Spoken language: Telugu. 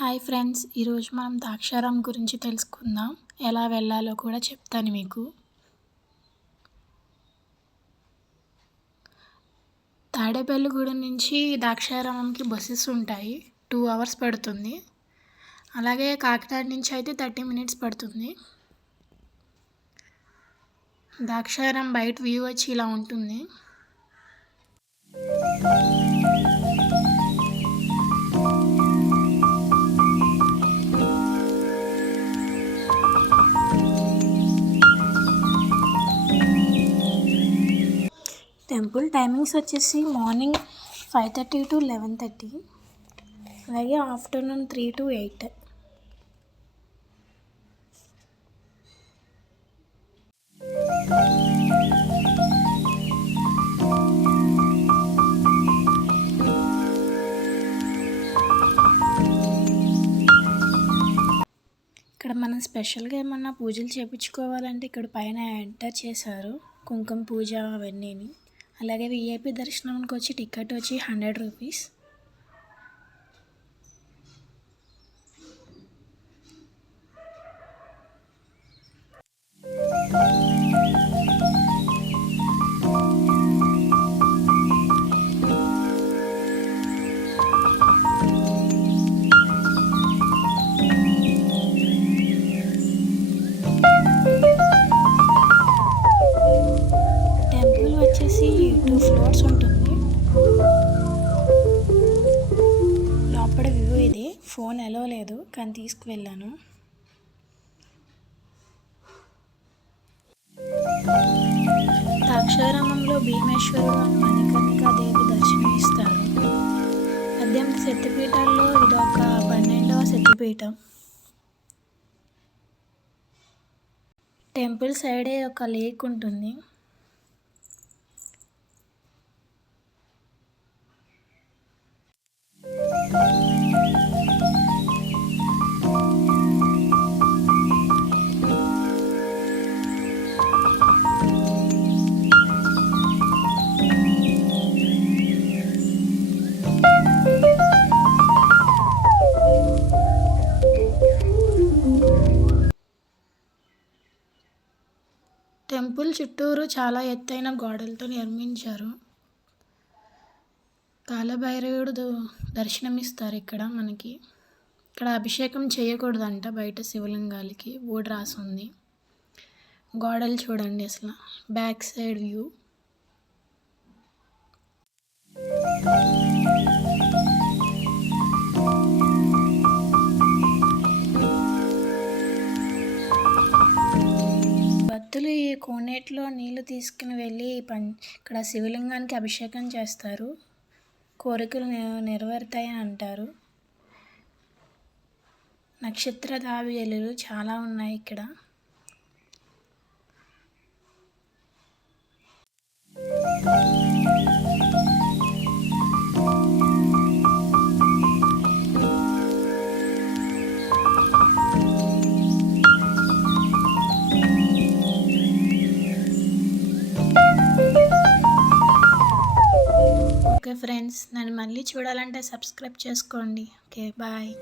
హాయ్ ఫ్రెండ్స్, ఈరోజు మనం ద్రాక్షారామం గురించి తెలుసుకుందాం. ఎలా వెళ్ళాలో కూడా చెప్తాను మీకు. తాడేపల్లిగూడెం నుంచి ద్రాక్షారామంకి బస్సెస్ ఉంటాయి. 2 hours పడుతుంది. అలాగే కాకినాడ నుంచి అయితే 30 minutes పడుతుంది. ద్రాక్షారామం బయట వ్యూ వచ్చి ఇలా ఉంటుంది. టెంపుల్ టైమింగ్స్ వచ్చేసి మార్నింగ్ 5:30 to 11:30, అలాగే ఆఫ్టర్నూన్ 3 to 8. ఇక్కడ మనం స్పెషల్గా ఏమన్నా పూజలు చేయించుకోవాలంటే ఇక్కడ పైన ఎంటర్ చేశారు, కుంకుమ పూజ అవన్నీ. అలాగే విఐపి దర్శనంకి వచ్చి టికెట్ వచ్చి 100 rupees. టెంపుల్ వచ్చేసి 2 floors ఉంటుంది. లోపల వ్యూ ఇది. ఫోన్ ఎలో లేదు కానీ తీసుకువెళ్ళాను. ద్రాక్షారామంలో భీమేశ్వరుడు అని మణికర్ణికా దేవి దర్శనం ఇస్తారు. 18 శక్తిపీఠాల్లో ఇదొక 12వ శక్తిపీఠం. టెంపుల్ సైడే ఒక లేక్ ఉంటుంది. టెంపుల్ చుట్టూరు చాలా ఎత్తైన గోడలతో నిర్మించారు. కాలభైరవుడు దర్శనమిస్తారు ఇక్కడ మనకి. ఇక్కడ అభిషేకం చేయకూడదంట బయట శివలింగాలకి, బోర్డు రాసి ఉంది. గోడలు చూడండి అసలు. Back side view. భక్తులు ఈ కోనేటిలో నీళ్లు తీసుకుని వెళ్ళి ఇక్కడ శివలింగానికి అభిషేకం చేస్తారు. కోరికలు నెరవేరుతాయని అంటారు. నక్షత్ర తాబేలులు చాలా ఉన్నాయి ఇక్కడ. ఓకే ఫ్రెండ్స్, నన్ను మళ్ళీ చూడాలంటే సబ్స్క్రైబ్ చేసుకోండి. Okay, bye.